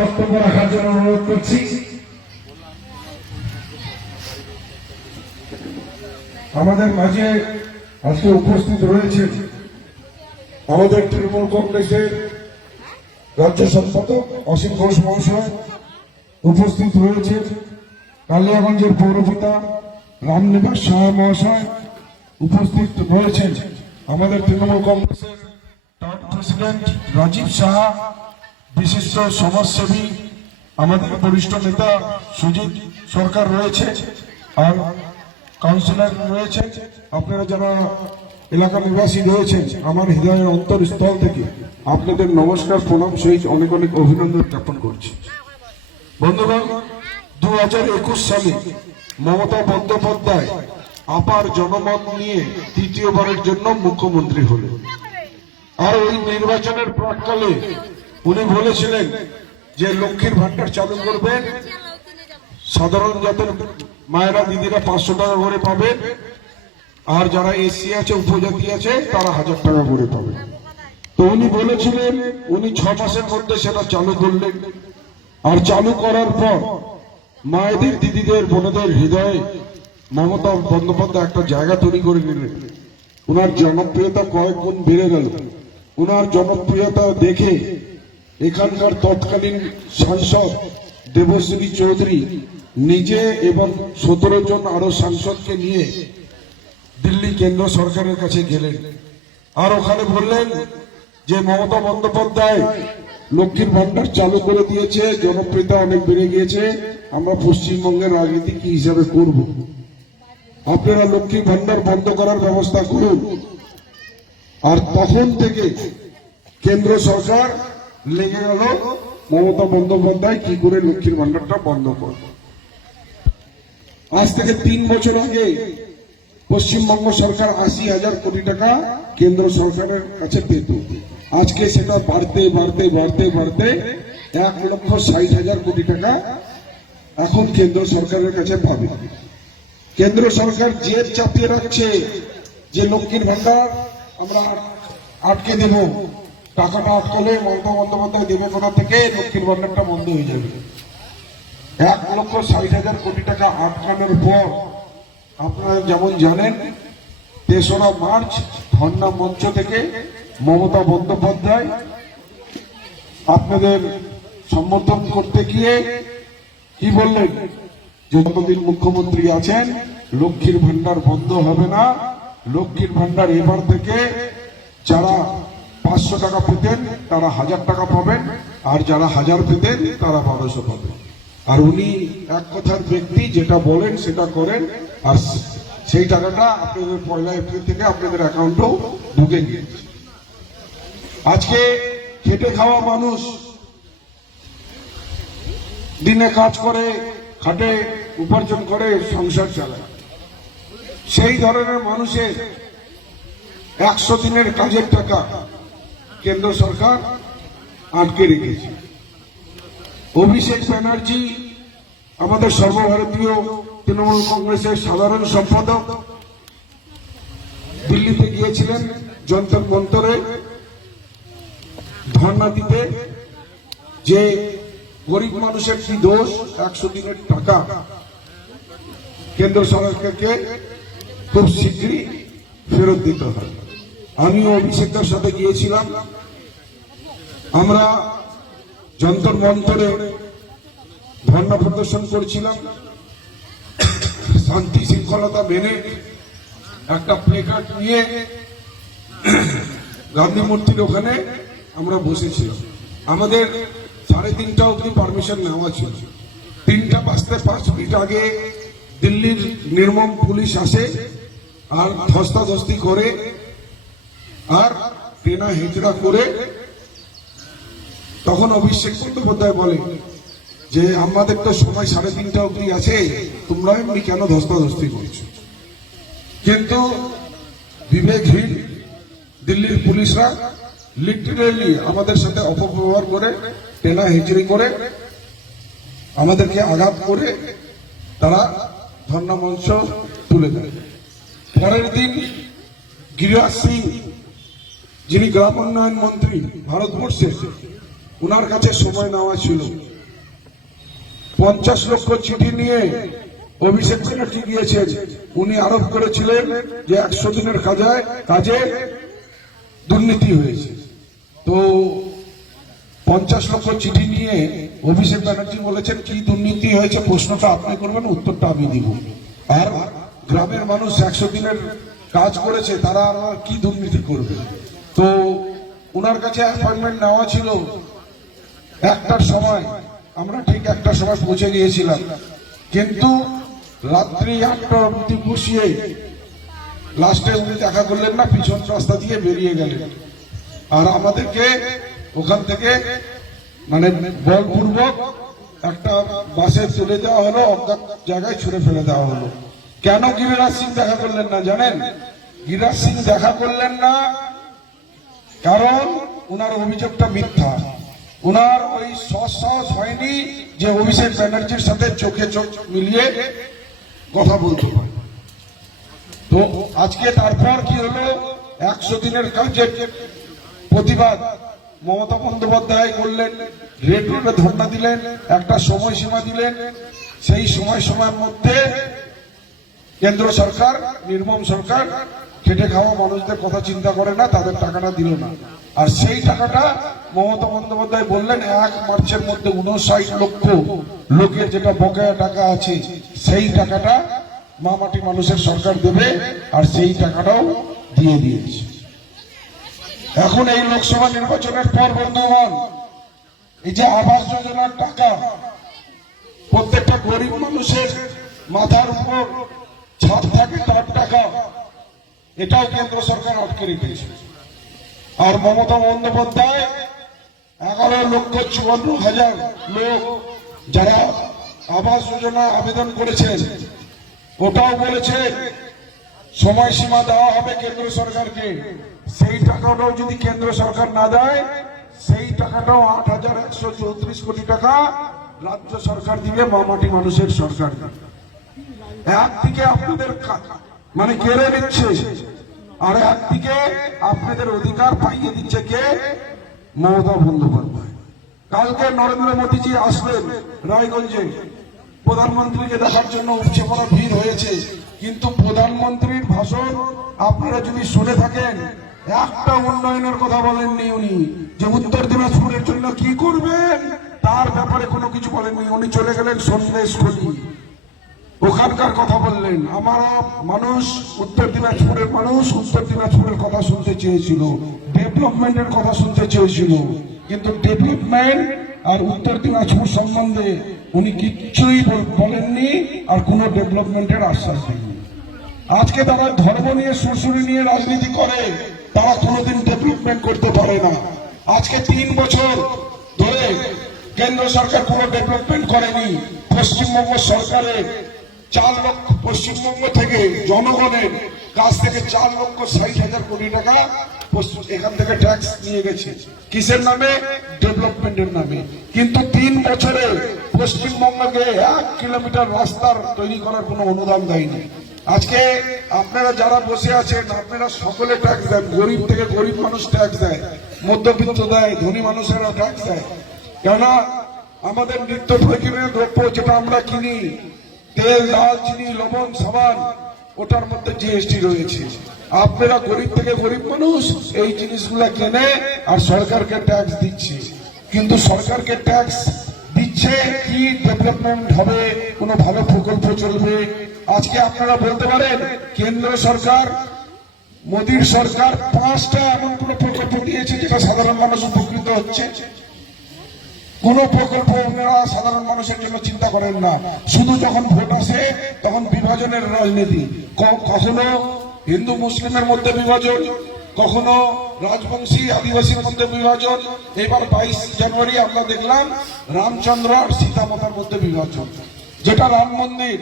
বক্তব্য রাখার জন্য অনুরোধ করছি। আমাদের মাঝে আজকে উপস্থিত রয়েছে আমাদের তৃণমূল কংগ্রেসের রাজ্য সম্পাদক অসীম ঘোষ মহাশয়। উপস্থিত রয়েছে কালিয়াগঞ্জের পৌরপিতা রামনিবাস সাহা মহাশয়। উপস্থিত রয়েছেন আমাদের তৃণমূল কংগ্রেসের টাউন প্রেসিডেন্ট রাজীব সাহা, বিশিষ্ট সমাজসেবী, আমাদের বরিষ্ঠ নেতা সুজিত সরকার রয়েছে আর কাউন্সিলর রয়েছে। আপনারা যারা এলাকা নিবাসী রয়েছেন, আমার হৃদয়ের অন্তরস্থল থেকে আপনাদের নমস্কার, প্রণাম সহিত অনেক অনেক অভিনন্দন জ্ঞাপন করছি। বন্ধুগণ দু হাজার একুশ সালে মমতা বন্দ্যোপাধ্যায় আপার জনমত নিয়ে তৃতীয়বারের জন্য মুখ্যমন্ত্রী হলেন। আর ওই নির্বাচনের প্রাককালে উনি বলেছিলেন যে লক্ষ্মীর ভান্ডার চালু করবেন সাধারণ জাতের মায়েরা দিদিরা পাঁচশো টাকা করে পাবে। আর যারা এসি আছে, উপজাতি আছে, তারা হাজার টাকা করে পাবে। তো উনি বলেছিলেন, উনি ছ মাসের মধ্যে সেটা চালু করলেন। আর চালু করার পর মায়েদের, দিদিদের, বোনদের হৃদয়ে মমতা বন্দ্যোপাধ্যায় একটা জায়গা তৈরি করে নিলেন। ওনার জনপ্রিয়তা কয়েক গুণ বেড়ে গেল। ওনার জনপ্রিয়তা দেখে এখানকার তৎকালীন সাংসদ দেবশ্রী চৌধুরী নিজে এবং সতেরো জন আরও সাংসদকে নিয়ে দিল্লি কেন্দ্র সরকারের কাছে গেলেন। আর ওখানে বললেন যে, মমতা বন্দ্যোপাধ্যায় লক্ষ্মীর ভান্ডার চালু করে দিয়েছে, জনপ্রিয়তা অনেক বেড়ে গিয়েছে, আমরা পশ্চিমবঙ্গের রাজনীতি কি হিসাবে করব? আপনারা লক্ষ্মীর ভান্ডার বন্ধ করার ব্যবস্থা করুন। আর তখন থেকে কেন্দ্র সরকার লেগে গেল, মমতা বন্দ্যোপাধ্যায় কি করে লক্ষ্মীর ভান্ডারটা বন্ধ করবে? আজ থেকে তিন বছর আগে পশ্চিমবঙ্গ সরকার আশি হাজার কোটি টাকা কেন্দ্র সরকারের কাছে পেত। আজকে সেটা বাড়তে বাড়তে বাড়তে বাড়তে এক লক্ষ ষাট হাজার কোটি টাকা এখন কেন্দ্র সরকারের কাছে পাবে। কেন্দ্র সরকার জেদ চাপিয়ে রাখছে যে লক্ষ্মীর ভান্ডার আমরা আটকে দেব। টাকাটা আটকলে মমতা বন্দ্যোপাধ্যায় দেবে কোথা থেকে? লক্ষ্মীর ভান্ডারটা বন্ধ হয়ে যাবে। এক লক্ষ ষাট হাজার কোটি টাকা আটকানোর পর আপনারা যেমন জানেন, তেসরা মার্চ ধর্ণা মঞ্চ থেকে মমতা বন্দ্যোপাধ্যায় আপনাদের সমর্থন করতে গিয়ে কি বললেন? যে যতদিন মুখ্যমন্ত্রী আছেন, লক্ষ্মীর ভান্ডার বন্ধ হবে না। লক্ষ্মীর ভান্ডার এবার থেকে যারা পাঁচশো টাকা পেতেন, তারা হাজার টাকা পাবেন। আর যারা হাজার পেতেন, তারা বারোশো পাবেন। আর উনি এক কথার ব্যক্তি, যেটা বলেন, সেটা করেন। আর সেই টাকাটা আপনাদের পয়লা এপ্রিল থেকে আপনাদের অ্যাকাউন্টেও ঢুকে গিয়েছে। আজকে খেটে খাওয়া মানুষ দিনে কাজ করে, খাটে উপার্জন করে সংসার চালায়। সেই ধরনের মানুষের একশো দিনের কাজের টাকা কেন্দ্র সরকার আটকে রেখেছে। অভিষেক ব্যানার্জি, আমাদের সর্বভারতীয় তৃণমূল কংগ্রেসের সাধারণ সম্পাদক, দিল্লিতে গিয়েছিলেন যন্তর মন্তরে। ধর্ণা দিতে যে গরিব মানুষের কি দোষ? একশো দিনের টাকা। কেন্দ্র সরকারকে খুব শীঘ্রই ফেরত দিতে হবে। আমিও অভিষেকের সাথে গিয়েছিলাম। আমরা যন্তর মন্তরে ধর্ণা প্রদর্শন করেছিলাম। শান্তি শৃঙ্খলতা মেনে একটা প্লেকার্ড নিয়ে গান্ধী মূর্তির ওখানে আমরা বসেছিলাম। আমাদের সাড়ে তিনটা অবধি পারমিশন নেওয়া ছিল। তিনটা বাজতে পাঁচ মিনিট আগে দিল্লির নির্মম পুলিশ আসে আর ধস্তাধস্তি করে আর টেনা হেঁচড়া করে। তখন অভিষেক বন্দ্যোপাধ্যায় বলে যে, আমাদের তো সময় সাড়ে তিনটা অবধি আছে, তোমরা এমনি কেন ধস্তাধস্তি করছ? কিন্তু বিবেকহীন দিল্লির পুলিশরা লিটারেলি আমাদের সাথে অপব্যবহার করে, টেনা হিচড়ি করে, আমাদেরকে আঘাত করে তারা ধর্ণা মঞ্চ তুলে দেয় পরের দিন গিরিরাজ সিং, যিনি গ্রাম উন্নয়ন মন্ত্রী ভারতবর্ষের ওনার কাছে সময় নেওয়া ছিল। পঞ্চাশ লক্ষ চিঠি নিয়ে অভিষেক ব্যানার্জি গিয়েছেন। উনি আরোপ করেছিলেন যে একশো দিনের কাজে কাজে দুর্নীতি হয়েছে। তো পঞ্চাশ লক্ষ চিঠি নিয়ে অভিষেক ব্যানার্জি বলেছেন, কি দুর্নীতি হয়েছে? প্রশ্নটা আপনি করবেন, উত্তরটা আমি দিব। আর গ্রামের মানুষ একশো দিনের কাজ করেছে, তারা আর কি দুর্নীতি করবে? তো ওনার কাছে অ্যাপয়েন্টমেন্ট নেওয়া ছিল একটার সময়, আমরা ঠিক একটার সময় পৌঁছে গিয়েছিলাম। কিন্তু রাত্রি আটটা অব্দি বসিয়ে লাস্টে উনি দেখা করলেন না, পিছন রাস্তা দিয়ে বেরিয়ে গেলেন। আর আমাদেরকে ওখান থেকে মানে বলপূর্বক একটা বাসে তুলে দেওয়া হলো, অজ্ঞাত জায়গায় ছুড়ে ফেলে দেওয়া হলো। কেন গিরিরাজ সিং দেখা করলেন না জানেন? গিরিরাজ সিং দেখা করলেন না কারণ ওনার অভিযোগটা মিথ্যা। ওনার ওই সৎসাহস হয়নি যে অভিষেক ব্যানার্জির সাথে চোখে চোখ মিলিয়ে কথা বলতে তো আজকে তারপর কি হলো? একশো দিনের কাজের প্রতিবাদ মমতা বন্দ্যোপাধ্যায় করলেন, রেড রোডে ধর্ণা দিলেন, একটা সময়সীমা দিলেন। সেই সময় সময়ের মধ্যে কেন্দ্র সরকার, নির্মম সরকার খেটে খাওয়া মানুষদের কথা চিন্তা করে না, তাদের টাকাটা দিল না। আর সেই টাকাটা মমতা বন্দ্যোপাধ্যায় বললেন, এক মার্চের মধ্যে উনষাট লক্ষ লোকের যেটা বকেয়া টাকা আছে, সেই টাকাটা মামাটি মানুষের সরকার দেবে, আর সেই টাকাটাও দিয়ে দিয়েছে। এখন এই লোকসভা নির্বাচনের পর বন্ধুগণ এই যে আবাস যোজনার টাকা, প্রত্যেকটা গরিব মানুষের মাথার উপর ছাদ থাকে তার টাকা এটাও কেন্দ্র সরকার আটকে রেখেছে। আর মমতা বন্দ্যোপাধ্যায়, এগারো লক্ষ চুয়ান্ন হাজার লোক যারা আবাস যোজনা আবেদন করেছেন, ওটাও বলেছে, সময়সীমা দেওয়া হবে কেন্দ্র সরকারকে। সেই টাকাটাও যদি কেন্দ্র সরকার না দেয়, সেই টাকাটাও আট হাজার একশো চৌত্রিশ কোটি টাকা রাজ্য সরকার দিবে মামাটি মানুষের সরকার একদিকে আপনাদের মানে কেড়ে নিচ্ছে, আর একদিকে আপনাদের অধিকার পাইয়ে দিচ্ছে কে? মমতা বন্দ্যোপাধ্যায়। কালকে নরেন্দ্র মোদীজি আসলেন রায়গঞ্জে। প্রধানমন্ত্রীকে দেখার জন্য উপচে ভিড় হয়েছে, কিন্তু প্রধানমন্ত্রীর ভাষণ আপনারা যদি শুনে থাকেন একটা উন্নয়নের কথা বলেননি উনি, যে উত্তর দিনাজপুরের জন্য কি করবেন, তার ব্যাপারে কোনো কিছু বলেননি। উনি চলে গেলেন সন্দেশ খলি ওখানকার কথা বললেন। আমার মানুষ, উত্তর দিনাজপুরের মানুষ, উত্তর দিনাজপুরের কথা শুনতে চেয়েছিল। ডেভেলপমেন্টের কথা শুনতে চেয়েছিল। কিন্তু ডেভেলপমেন্ট আর উত্তর দিনাজপুর সম্বন্ধে উনি কিচ্ছুই বলেননি আর কোনো ডেভেলপমেন্টের আশ্বাস দেননি। আজকে তারা ধর্ম নিয়ে সুরসুরি নিয়ে রাজনীতি করে। তারা কোনোদিন ডেভেলপমেন্ট করতে পারে না। আজকে তিন বছর ধরে কেন্দ্র সরকার কোনো ডেভেলপমেন্ট করেনি। পশ্চিমবঙ্গ সরকারের চার লক্ষ, পশ্চিমবঙ্গ থেকে জনগণের কাছ থেকে চার লক্ষ ষাট হাজার কোটি টাকা এখান থেকে ট্যাক্স নিয়ে গেছে। কিসের নামে? ডেভেলপমেন্টের নামে। কিন্তু তিন বছরে পশ্চিমবঙ্গকে এক কিলোমিটার রাস্তার তৈরি করার কোনো অনুদান দেয়নি। আজকে আপনারা যারা বসে আছেন, আপনারা সকলে ট্যাক্স দেন। গরিব থেকে গরিব মানুষ ট্যাক্স দেয়। মধ্যবিত্ত দেয়, ধনী মানুষেরা ট্যাক্স দেয়। কেননা আমাদের নিত্য প্রয়োজনীয় দ্রব্য যেটা আমরা কিনি, তেল, ডাল, চিনি, লবণ, সাবান, ওটার মধ্যে জিএসটি রয়েছে। আপনারা গরিব থেকে গরিব মানুষ এই জিনিসগুলা কেনে আর সরকারকে ট্যাক্স দিচ্ছে। কিন্তু সরকারকে ট্যাক্স দিচ্ছে কি ডেভেলপমেন্ট হবে, কোনো ভালো প্রকল্প চলবে? আজকে আপনারা বলতে পারেন, কেন্দ্র সরকার, মোদীর সরকার পাঁচটা এমন কোন প্রকল্প দিয়েছে যেটা সাধারণ মানুষ উপকৃত হচ্ছে। কোন প্রকল্প আপনারা সাধারণ মানুষের জন্য চিন্তা করেন না। শুধু যখন ভোট আসে, তখন বিভাজনের রাজনীতি। কখনো হিন্দু, মুসলিমের মধ্যে বিভাজন কখনো রাজবংশী আদিবাসীর মধ্যে বিভাজন, এবার বাইশ জানুয়ারি আমরা দেখলাম রামচন্দ্র আর সীতামাতার মধ্যে বিভাজন, যেটা রাম মন্দির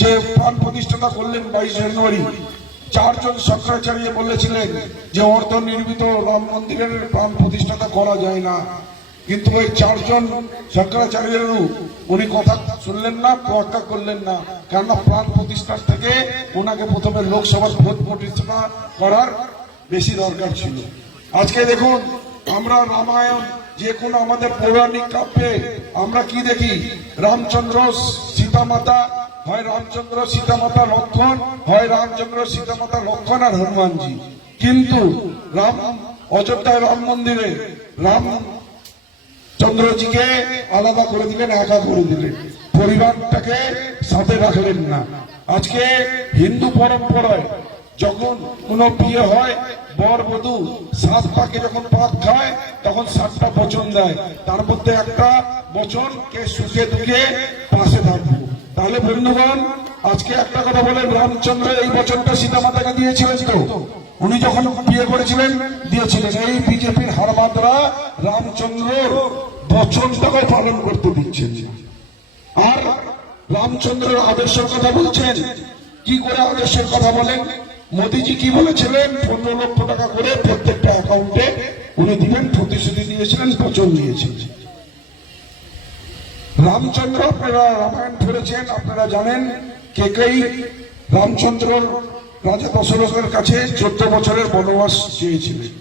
যে প্রাণ প্রতিষ্ঠাতা করলেন বাইশ জানুয়ারি। চারজন শঙ্করাচার্য বলেছিলেন যে অর্ধ নির্মিত রাম মন্দিরের প্রাণ প্রতিষ্ঠাতা করা যায় না। কিন্তু ওই চারজন শঙ্করাচার্যেরও উনি কথা শুনলেন না তোয়াক্কা করলেন না। কেননা প্রাণ প্রতিষ্ঠার থেকে ওনাকে প্রথমে লোকসভার ভোট প্রতিষ্ঠা করার বেশি দরকার ছিল। আজকে দেখুন, আমরা রামায়ণ, যে কোনো আমাদের পৌরাণিক কাব্যে আমরা কি দেখি? রামচন্দ্র সীতামাতা, হয় রামচন্দ্র সীতামাতা লক্ষণ, হয় রামচন্দ্র সীতামাতা লক্ষণ আর হনুমানজি। কিন্তু রাম, অযোধ্যায় রাম মন্দিরে রাম চন্দ্রজিকে আলাদা করে দিলেন একা করে দিলেন। পরিবারটাকে সাথে রাখলেন না। আজকে হিন্দু পরম্পরায় যখন কোনো বিয়ে হয়, বর বধূ সাত পাকে যখন পাক খায়, তখন সাতটা বচন দেয়। তার মধ্যে একটা বচন, কে সুখে দুঃখে পাশে থাকব। তাহলে বন্ধুগণ, আজকে একটা কথা বলেন, রামচন্দ্র এই বচনটা সীতামাতাকে দিয়েছিলেন তো উনি যখন বিয়ে করেছিলেন, দিয়েছিলেন। এই বিজেপির হারবাদরা রামচন্দ্র বচনটাকে পালন করতে দিচ্ছেন। আর রামচন্দ্রের আদর্শের কথা বলছেন। কি করে আদর্শের কথা বলেন? মোদিজি কি বলেছিলেন? পনেরো লক্ষ টাকা করে প্রত্যেকটা অ্যাকাউন্টে উনি দিবেন, প্রতিশ্রুতি দিয়েছিলেন, বচন দিয়েছিলেন রামচন্দ্র, আপনারা রামায়ণ পড়েছেন আপনারা জানেন কেকেই রামচন্দ্র রাজা দশরথের কাছে চোদ্দ বছরের বনবাস চেয়েছিলেন।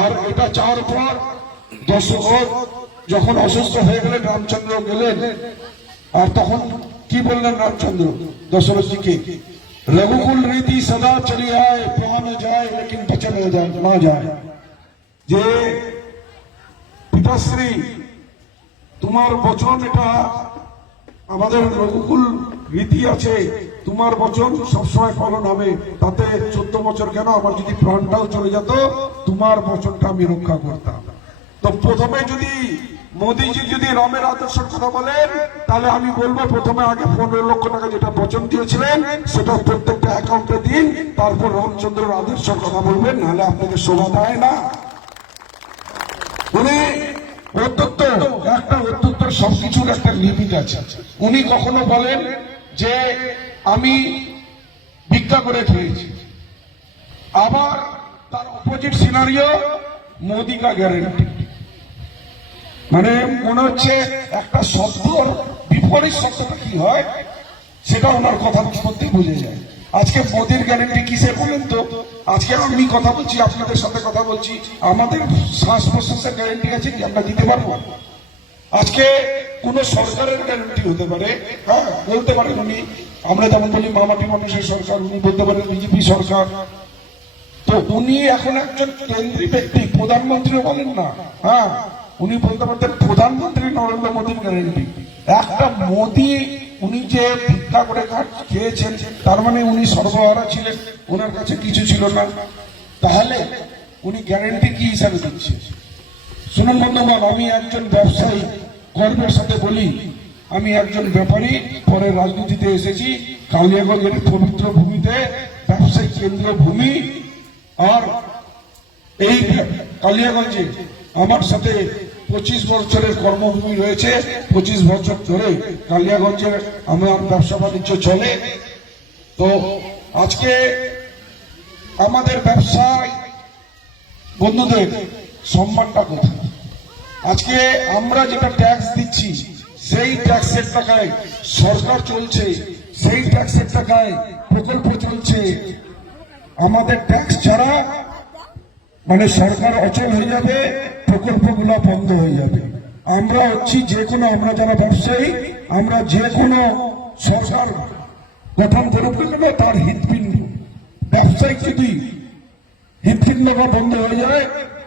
আর এটা চাওয়ার পর দশরথ যখন অসুস্থ হয়ে গেলেন, রামচন্দ্র গেলেন। আর তখন কি বললেন রামচন্দ্র? দশরথজিকে রঘুকুল রীতি সদা চলি আয়, প্রাণ যায়, লেকিন বচন না যায়। যে পিতাশ্রী, তোমার বচন এটা, আমাদের রঘুকুল রীতি আছে, তোমার বচন সবসময় পালন হবে। তাতে চোদ্দ বছর কেন? আমার যদি প্রাণটাও চলে যেত, তোমার বচনটা আমি রক্ষা করতাম। তো প্রথমে যদি মোদিজি যদি রমের আদর্শের কথা বলেন, তাহলে আমি বলব প্রথমে আগে পনেরো লক্ষ টাকা যেটা বচন দিয়েছিলেন, সেটা প্রত্যেকটা অ্যাকাউন্টে দিন, তারপর রামচন্দ্রের আদর্শের কথা বলবেন, নাহলে আপনাকে শোভা দেয় না। উনি অত্যন্ত, একটা অত্যন্ত সবকিছুর একটা লিমিট আছে। উনি কখনো বলেন যে আমি ভিক্ষা করে খেয়েছি। আবার তার অপোজিট সিনারিও মোদিকা গ্যারেন্টি মানে মনে হচ্ছে একটা শব্দ, বিপরীত শব্দটা কি হয়? সেটা ওনার কথার মধ্যে বুঝে যায়। আজকে মোদির গ্যারেন্টি কিসে বলেন তো? আজকে আমি কথা বলছি? আপনাদের সাথে কথা বলছি। আমাদের শ্বাস প্রশ্বাসের গ্যারেন্টি আছে কি? আমরা দিতে পারব? আজকে কোন সরকারের গ্যারেন্টি হতে পারে হ্যাঁ বলতে পারেন উনি। আমরা যেমন বলি মামাটি মানুষের সরকার, উনি বলতে পারেন বিজেপি সরকার। তো উনি এখন একজন কেন্দ্রীয় ব্যক্তি, প্রধানমন্ত্রীও বলেন না হ্যাঁ। উনি বলতে পারতেন, প্রধানমন্ত্রী নরেন্দ্র মোদীর গ্যারেন্টি একটা মোদি উনি যে ভিক্ষা করে খেয়েছেন, তার মানে উনি সর্বহারা ছিলেন, ওনার কাছে কিছু ছিল না। তাহলে উনি গ্যারেন্টি কি হিসাবে দিচ্ছে? শুনুন বন্ধুগণ, আমি একজন ব্যবসায়ী, গর্বের সাথে বলি, আমি একজন ব্যাপারী, পরে রাজনীতিতে এসেছি, কালিয়াগঞ্জের পবিত্র ভূমিতে, ব্যবসায়িক কেন্দ্র ভূমি, আর এই কালিয়াগঞ্জে আমার সাথে পঁচিশ বছরের কর্মভূমি রয়েছে, পঁচিশ বছর ধরে কালিয়াগঞ্জে আমার ব্যবসা বাণিজ্য চলে। তো আজকে আমাদের ব্যবসায় বন্ধুদের সম্মানটা কোথায়? আজকে আমরা যেটা ট্যাক্স দিচ্ছি, সেই ট্যাক্সের টাকায় সরকার চলছে, সেই ট্যাক্সের টাকায় প্রকল্প চলছে। আমাদের ট্যাক্স ছাড়া মানে সরকার অচল হয়ে যাবে, প্রকল্পগুলো বন্ধ হয়ে যাবে। আমরা হচ্ছি যে কোনো, আমরা যারা ব্যবসায়ী, আমরা যে কোনো সরকার গঠন করুক না তার হিতপিণ্ড ব্যবসায়িক যদি হৃদপিণ্ডটা বন্ধ হয়ে যায়,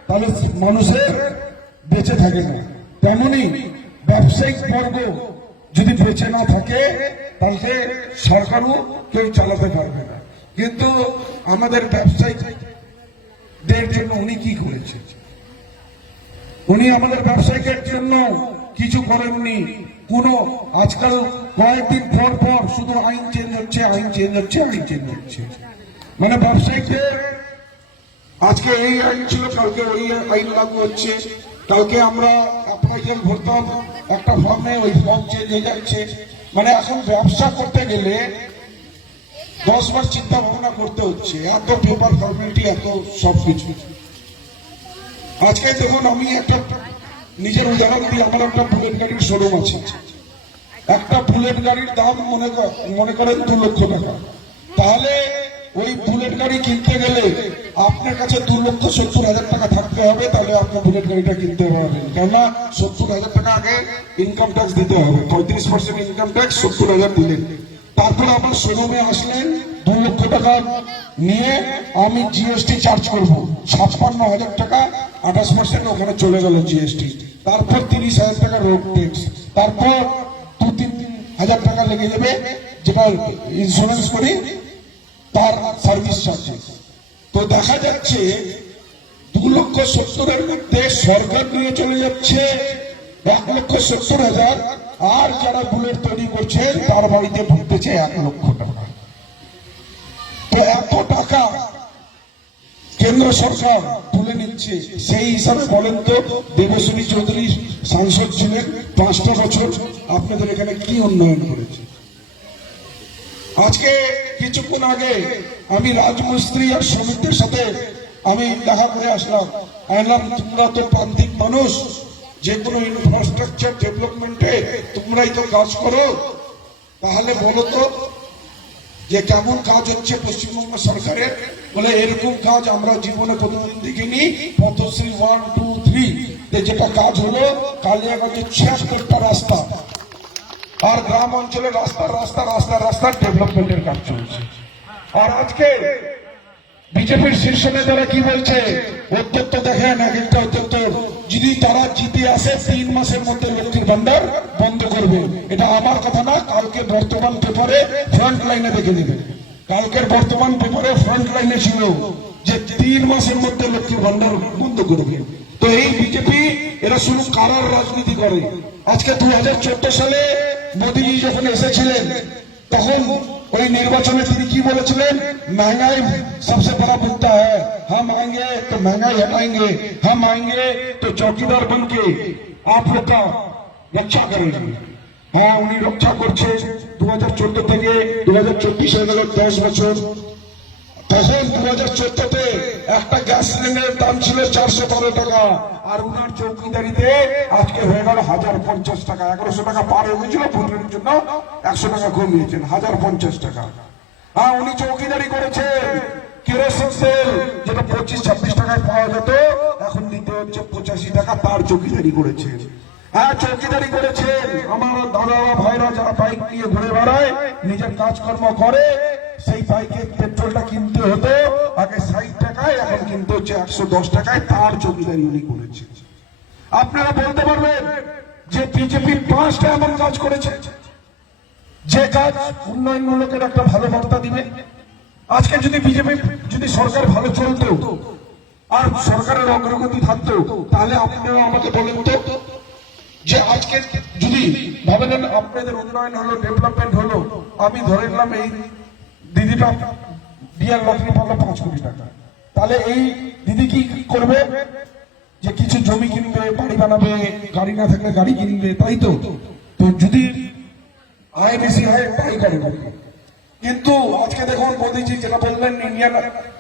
তাহলে মানুষের বেঁচে থাকে না। তেমনি ব্যবসায়িক বর্গ যদি বেঁচে না থাকে, তাহলে সরকারও কেউ চালাতে পারবে না। কিন্তু আমাদের ব্যবসায়িকদের জন্য উনি কি করেছেন উনি আমাদের জন্য কিছু করেননি। আজকাল কয়েকদিন পর পর শুধু আইন চেঞ্জ হচ্ছে, আইন চেঞ্জ হচ্ছে, আইন চেঞ্জ হচ্ছে। মানে ব্যবসায়িকদের আজকে এই আইন ছিল, কালকে ওই আইন লাগু হচ্ছে। কালকে আমরা অ্যাপ্লাইকেল ভরতাম, একটা ফর্মে ওই ফর্ম চেঞ্জ হয়ে যাচ্ছে। মানে এখন ব্যবসা করতে গেলে দশ বার চিন্তা ভাবনা করতে হচ্ছে, এত পেপার ফর্মালিটি এত সবকিছু। আজকে দেখুন আমি একটা নিজের উদাহরণ দিয়ে আমার একটা বুলেট গাড়ির শোরুম আছে। একটা বুলেট গাড়ির দাম মনে মনে করেন দু লক্ষ টাকা। তাহলে ওই বুলেট গাড়ি কিনতে গেলে আপনার কাছে দু লক্ষ সত্তর হাজার টাকা থাকতে হবে, তাহলে আপনার বুলেট গাড়িটা কিনতে পারবেন। কেননা সত্তর হাজার টাকা আগে ইনকাম ট্যাক্স দিতে হবে। পঁয়ত্রিশ পার্সেন্ট ইনকাম ট্যাক্স সত্তর হাজার দিলেন। তারপরে আপনার শোরুমে আসলেন দু লক্ষ টাকা নিয়ে আমি জিএসটি চার্জ করব। ছাপ্পান্ন হাজার টাকা আঠাশ পার্সেন্ট ওখানে চলে গেল জিএসটি তারপর তিরিশ হাজার টাকা রোড ট্যাক্স তারপর দু তিন হাজার টাকা লেগে যাবে যেটা ইন্স্যুরেন্স করি তার সার্ভিস চার্জেস তো দেখা যাচ্ছে দু লক্ষ সত্তরের মধ্যে সরকার নিয়ে চলে যাচ্ছে এক লক্ষ সত্তর হাজার আর যারা বুলেট তৈরি করছে, তার বাড়িতে ঢুকতেছে এক লক্ষ টাকা। তো এত টাকা কেন্দ্র সরকার তুলে নিচ্ছে। সেই হিসাবে বলেন তো, দেবশ্রী চৌধুরী সাংসদ ছিলেন, পাঁচটা বছর আপনাদের এখানে কি উন্নয়ন করেছে? আজকে কিছুক্ষণ আগে আমি রাজমিস্ত্রি আর শ্রমিকদের সাথে আমি দেখা করে আসলাম। আইলাম তোমরা তো প্রান্তিক মানুষ যে কোনো ইনফ্রাস্ট্রাকচার ডেভেলপমেন্টে তোমরাই তো কাজ করো। তাহলে বলো তো, যে কেমন কাজ হচ্ছে পশ্চিমবঙ্গ সরকারের? বলে, এরকম কাজ আমরা জীবনে কোনোদিন দেখিনি। পথশ্রী ওয়ান টু থ্রি যেটা কাজ হলো, কালিয়াগঞ্জের ছিয়াত্তরটা রাস্তা। আর গ্রাম অঞ্চলে রাস্তা রাস্তা রাস্তা রাস্তা ডেভেলপমেন্টের কাজ চলছে। আর আজকে বিজেপির শীর্ষ নেতারা কি বলছে? অত্যন্ত দেখেন, এক একটা অত্যন্ত যদি তারা জিতে আসে, তিন মাসের মধ্যে লক্ষ্মীর ভান্ডার বন্ধ করবে। এটা আমার কথা না, কালকে বর্তমান পেপারে ফ্রন্ট লাইনে দেখে দেবে কালকের বর্তমান পেপারে ফ্রন্ট লাইনে ছিল যে তিন মাসের মধ্যে লক্ষ্মীর ভান্ডার বন্ধ করবে। তো এই বিজেপি, এরা শুধু কারার রাজনীতি করে। আজকে দু হাজার চোদ্দ সালে মোদীজি যখন এসেছিলেন, তখন ওই নির্বাচনে তিনি কি বলেছিলেন महंगाई सबसे बड़ा मुद्दा है हम आएंगे तो महंगाई हटाएंगे हम आएंगे तो चौकीदार बन के आप लोग का रक्षा करेंगे হ্যাঁ উনি রক্ষা করছে দু হাজার চোদ্দ থেকে দু হাজার চব্বিশ হয়ে গেল দশ বছর তখন দু হাজার চোদ্দতে একটা গ্যাস সিলিন্ডারের দাম ছিল চারশো বারো টাকা। আর উনার চৌকিদারিতে আজকে হয়ে গেল হাজার পঞ্চাশ টাকা। এগারোশো টাকা পার হয়ে গেছিল ভোটের জন্য। একশো টাকা কমিয়েছেন হাজার পঞ্চাশ টাকা। হ্যাঁ উনি চৌকিদারি করেছেন কেরোসিন তেল যেটা পঁচিশ ছাব্বিশ টাকায় পাওয়া যেত, এখন দিতে হচ্ছে পঁচাশি টাকা তার চৌকিদারি করেছেন হ্যাঁ চৌকিদারি করেছেন আমার দাদা ভাইরা যারা বাইক নিয়ে ঘুরে বেড়ায়, নিজের কাজকর্ম করে সেই বাইকে পেট্রোলটা কিনতে হতো। আগে ষাট টাকায়, এখন কিনতে হচ্ছে একশো দশ টাকায়। তার চৌকিদারি উনি করেছে। আপনারা বলতে পারবেন যে বিজেপি পাঁচটা এমন কাজ করেছে। যে কাজ উন্নয়নমূলকের একটা ভালো বার্তা দিবে। আজকে যদি বিজেপি, যদি সরকার ভালো চলতো আর সরকারের অগ্রগতি থাকতো তাহলে আপনারা আমাকে বলেন তো যে আজকে যদি ভাবে নেন আপনাদের উন্নয়ন হলো ডেভেলপমেন্ট হলো, আমি ধরে নিলাম এই দিদিটা বিয়ার লটারি পাবলো পাঁচ কোটি টাকা। তাহলে এই দিদি কি করবে? যে কিছু জমি কিনবে, বাড়ি বানাবে, গাড়ি না থাকলে গাড়ি কিনবে, তাই তো? তো যদি আয় বেশি হয় তাই গাড়ি করবে কিন্তু আজকে দেখুন মোদীজি যেটা বললেন ইন্ডিয়া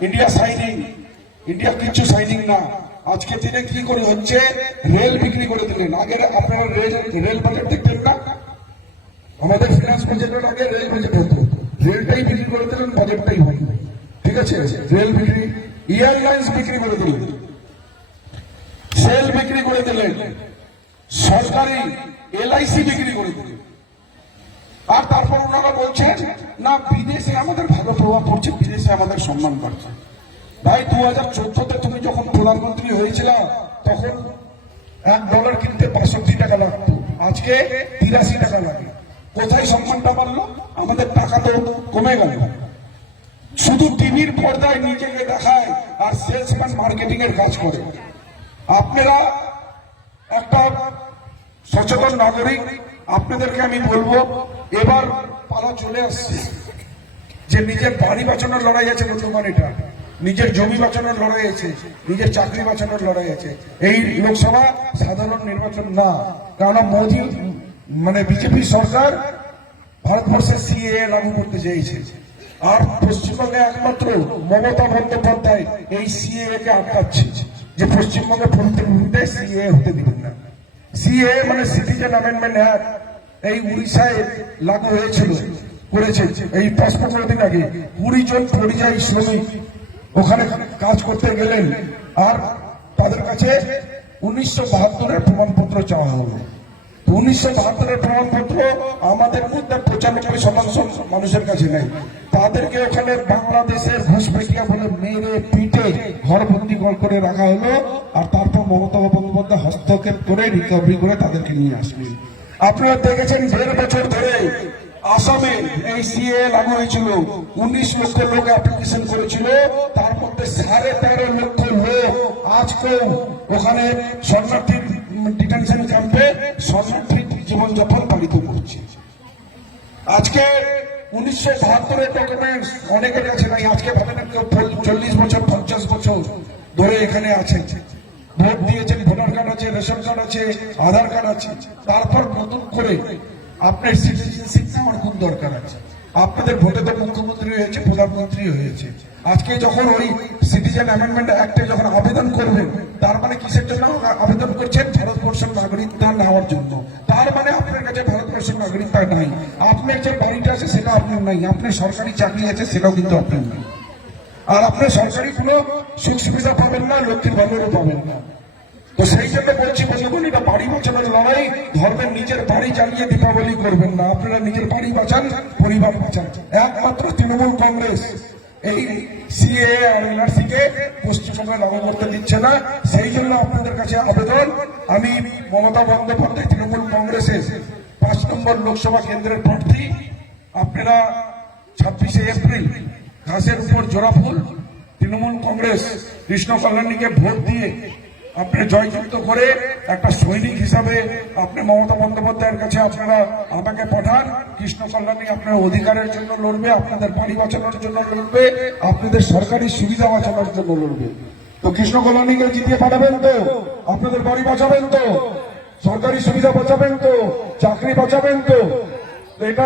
ইন্ডিয়া সাইনিং। ইন্ডিয়া কিছু সাইনিং না। আজকে দিনে কি করে হচ্ছে? রেল বিক্রি করে দিলেন। আগে আপনারা রেল রেল বাজেট দেখতেন না? আমাদের ফিনান্স বাজেটের আগে রেল বাজেট হতো। রেলটাই বিক্রি করে দিলেন, বাজেটটাই হয় ঠিক আছে? রেল বিক্রি, এয়ারলাইন্স বিক্রি করে দিলেন। সেল বিক্রি করে দিলেন। সরকারি এলআইসি বিক্রি করে দিলেন। আর তারপর ওনারা বলছেন, না, বিদেশে আমাদের ভালো প্রভাব পড়ছে, বিদেশে আমাদের সম্মান বাড়ছে। ভাই দু হাজার চোদ্দতে তুমি যখন প্রধানমন্ত্রী হয়েছিল, তখন এক ডলার কিনতে বাষট্টি টাকা লাগতো। আজকে তিরাশি টাকা লাগে। কোথায় সম্মানটা বাড়লো? আমাদের টাকা তো কমে গেল। শুধু টিভির পর্দায় নিজেকে দেখায় আর সেলসম্যান মার্কেটিং এর কাজ করে। আপনারা একটা সচেতন নাগরিক, আপনাদেরকে আমি বলব, এবার পালা চলে আসছে। যে নিজের বাড়ি বাঁচানোর লড়াই আছে বর্তমান এটা। নিজের জমি বাঁচানোর লড়াই আছে, নিজের চাকরি বাঁচানোর লড়াই আছে। এই লোকসভা সাধারণ নির্বাচন না। কারণ মোদী মানে বিজেপি সরকার ভারতবর্ষের সিএ লাগু করতে চেয়েছে। আর পশ্চিমবঙ্গে একমাত্র মমতা বন্দ্যোপাধ্যায় এই সিএ কে আটকাচ্ছে, যে পশ্চিমবঙ্গে ভোটে সিএ হতে দিবেন না। সিএ মানে সিটিজেন অ্যামেন্ডমেন্ট অ্যাক্ট, এই উড়িষ্যায় লাগু হয়েছিল, করেছে। এই দশ পনেরো দিন আগে কুড়ি জন পরিযায়ী শ্রমিক ওখানে কাজ করতে গেলেন, আর তাদের কাছে উনিশশো বাহাত্তরের প্রমাণপত্র চাওয়া হলো। উনিশশো বাহাত্তরের প্রমাণপত্র আমাদের মধ্যে পঁচানব্বই শতাংশ মানুষের কাছে নেই। তাদেরকে ওখানে বাংলাদেশের ঘুষপেটিয়া বলে মেরে, পিটে, ঘরবন্দি করে রাখা হলো আর তারপর মমতা বন্দ্যোপাধ্যায় হস্তক্ষেপ করে রিকভারি করে তাদেরকে নিয়ে আসলেন আপনারা দেখেছেন দেড় বছর ধরে আসামে এই সিএ লাগু হয়েছিল। উনিশ লক্ষ লোক অ্যাপ্লিকেশন করেছিল। তার মধ্যে সাড়ে তেরো লক্ষ লোক আজকেও ওখানে শরণার্থী ডিটেনশন ক্যাম্পে শরণার্থী জীবনযাপন পালিত করছে। আজকে উনিশশো বাহাত্তরের ডকুমেন্টস অনেকের কাছে নাই আজকে ভাবেন কেউ চল্লিশ বছর, পঞ্চাশ বছর ধরে এখানে আছেন ভোট দিয়েছেন, ভোটার কার্ড আছে, রেশন কার্ড আছে, আধার কার্ড আছে। তারপর নতুন করে আপনার সিটিজেনশিপ নেওয়ার কোন দরকার আছে। আপনাদের ভোটে তো মুখ্যমন্ত্রী হয়েছে, প্রধানমন্ত্রী হয়েছে। আজকে যখন ওই সিটিজেন অ্যামেন্ডমেন্ট অ্যাক্টে যখন আবেদন করবেন তার মানে কিসের জন্য আবেদন করছেন? ভারতবর্ষের নাগরিকতা নেওয়ার জন্য। তার মানে আপনার কাছে ভারতবর্ষের নাগরিকতা নাই। আপনার যে বাড়িটা আছে সেটা আপনার নাই। আপনার সরকারি চাকরি আছে সেটাও কিন্তু আপনার নাই। আর আপনার সরকারি কোনো সুখ সুবিধা পাবেন না, লক্ষ্মীর ভাণ্ডারও পাবেন না। তো সেই জন্য বলছি বন্ধুগণ এটা বাড়ি বাঁচানোর লড়াই, ধর্মের নিজের বাড়ি জ্বালিয়ে দীপাবলি করবেন না। আপনারা নিজের বাড়ি বাঁচান, পরিবার বাঁচান। একমাত্র তৃণমূল কংগ্রেস। এই সিএ আর এনআরসি কে পশ্চিমবঙ্গে লাগু করতে দিচ্ছে না। সেই জন্য আপনাদের কাছে আবেদন, আমি মমতা বন্দ্যোপাধ্যায় তৃণমূল কংগ্রেসের পাঁচ নম্বর লোকসভা কেন্দ্রের প্রার্থী। আপনারা ছাব্বিশে এপ্রিল ঘাসের উপর জোড়া ফুল, তৃণমূল কংগ্রেস, কৃষ্ণ কল্যাণীকে ভোট দিয়ে আপনি জয়যুক্ত করে একটা সৈনিক হিসাবে আপনি মমতা বন্দ্যোপাধ্যায়ের কাছে আপনারা আমাকে পাঠান। কৃষ্ণ কল্যাণী আপনার অধিকারের জন্য লড়বে, আপনাদের বাড়ি বাঁচানোর জন্য লড়বে, আপনাদের সরকারি সুবিধা বাঁচানোর জন্য লড়বে। তো কৃষ্ণ কল্যাণীকে জিতিয়ে পাঠাবেন তো? আপনাদের বাড়ি বাঁচাবেন তো? সরকারি সুবিধা বাঁচাবেন তো? চাকরি বাঁচাবেন তো? এটা